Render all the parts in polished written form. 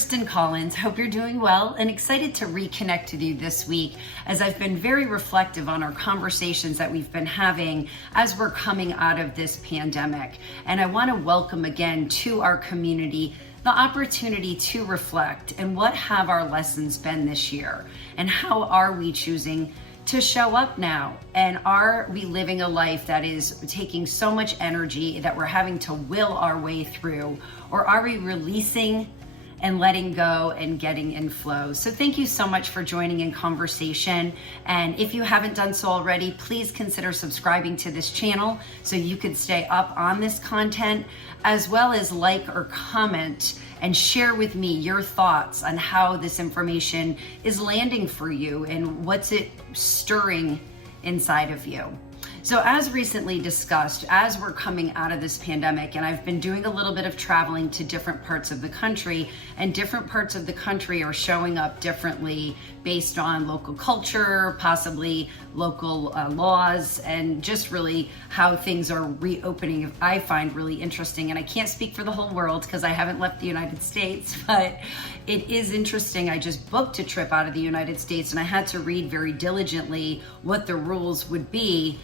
Kristen Collins. Hope you're doing well and excited to reconnect with you this week as I've been very reflective on our conversations that we've been having as we're coming out of this pandemic. And I want to welcome again to our community the opportunity to reflect and what have our lessons been this year and how are we choosing to show up now, and are we living a life that is taking so much energy that we're having to will our way through, or are we releasing and letting go and getting in flow? So thank you so much for joining in conversation, and if you haven't done so already, please consider subscribing to this channel so you can stay up on this content, as well as like or comment and share with me your thoughts on how this information is landing for you and what's it stirring inside of you. So as recently discussed, as we're coming out of this pandemic, and I've been doing a little bit of traveling to different parts of the country, and different parts of the country are showing up differently based on local culture, possibly local laws, and just really how things are reopening. I find really interesting, and I can't speak for the whole world because I haven't left the United States, but it is interesting. I just booked a trip out of the United States, and I had to read very diligently what the rules would be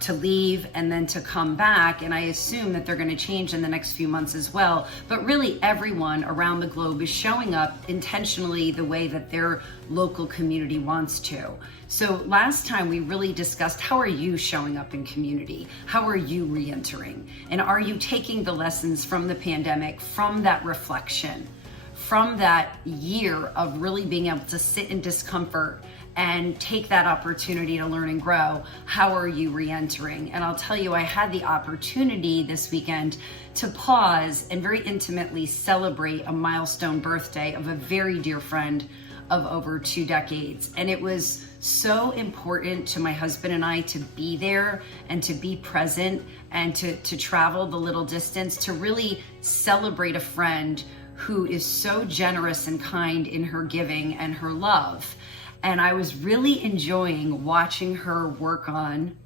to leave and then to come back, and I assume that they're going to change in the next few months as well. But really everyone around the globe is showing up intentionally the way that their local community wants to. So last time we really discussed, how are you showing up in community? How are you re-entering? And are you taking the lessons from the pandemic, from that reflection, from that year of really being able to sit in discomfort and take that opportunity to learn and grow? How are you re-entering? And I'll tell you, I had the opportunity this weekend to pause and very intimately celebrate a milestone birthday of a very dear friend of over 2 decades. And it was so important to my husband and I to be there and to be present and to travel the little distance to really celebrate a friend who is so generous and kind in her giving and her love. And I was really enjoying watching her work on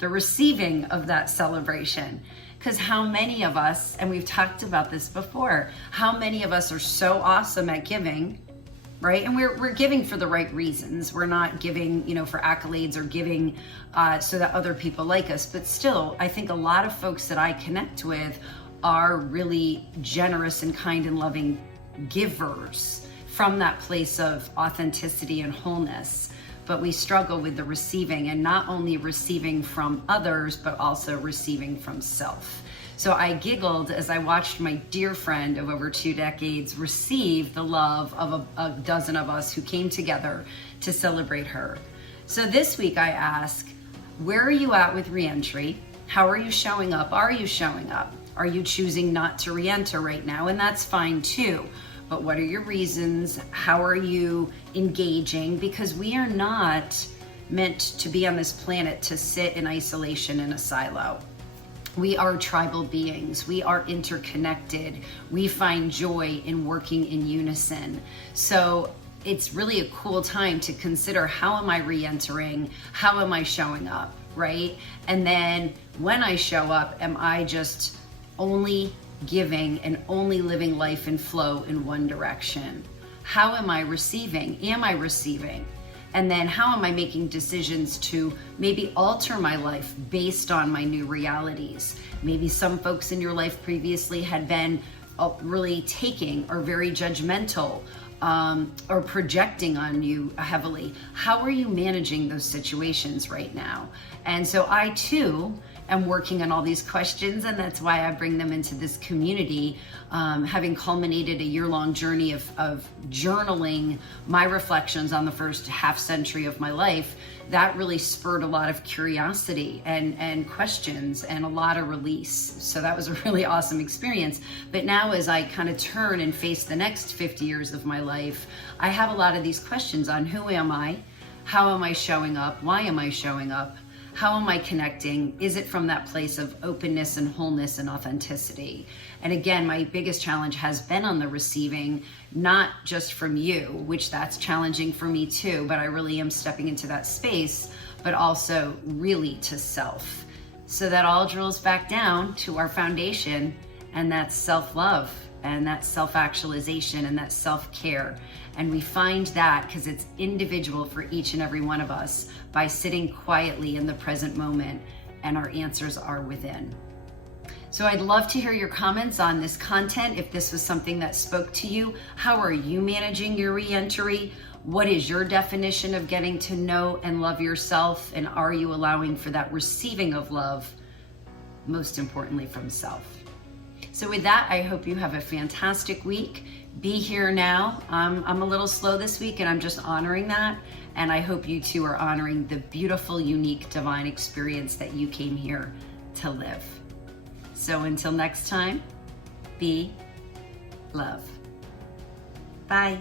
the receiving of that celebration. Because how many of us, and we've talked about this before, how many of us are so awesome at giving, right? And we're giving for the right reasons. We're not giving, for accolades or giving so that other people like us. But still, I think a lot of folks that I connect with are really generous and kind and loving givers from that place of authenticity and wholeness. But we struggle with the receiving, and not only receiving from others, but also receiving from self. So I giggled as I watched my dear friend of over 2 decades receive the love of a dozen of us who came together to celebrate her. So this week I ask, where are you at with reentry? How are you showing up? Are you showing up? Are you choosing not to reenter right now? And that's fine too. But what are your reasons? How are you engaging? Because we are not meant to be on this planet to sit in isolation in a silo. We are tribal beings. We are interconnected. We find joy in working in unison. So it's really a cool time to consider, how am I re-entering? How am I showing up, right? And then when I show up, am I just only giving and only living life in flow in one direction? How am I receiving? Am I receiving? And then how am I making decisions to maybe alter my life based on my new realities? Maybe some folks in your life previously had been really taking or very judgmental or projecting on you heavily. How are you managing those situations right now? And so I too am working on all these questions, and that's why I bring them into this community. Having culminated a year-long journey of journaling my reflections on the first half century of my life, that really spurred a lot of curiosity and questions and a lot of release. So that was a really awesome experience. But now as I kind of turn and face the next 50 years of my life, I have a lot of these questions on who am I? How am I showing up? Why am I showing up? How am I connecting? Is it from that place of openness and wholeness and authenticity? And again, my biggest challenge has been on the receiving, not just from you, which that's challenging for me too, but I really am stepping into that space, but also really to self. So that all drills back down to our foundation, and that's self-love and that self-actualization and that self-care. And we find that because it's individual for each and every one of us by sitting quietly in the present moment, and our answers are within. So I'd love to hear your comments on this content. If this was something that spoke to you, how are you managing your re-entry? What is your definition of getting to know and love yourself? And are you allowing for that receiving of love, most importantly from self? So with that, I hope you have a fantastic week. Be here now. I'm a little slow this week, and I'm just honoring that. And I hope you too are honoring the beautiful, unique, divine experience that you came here to live. So until next time, be love. Bye.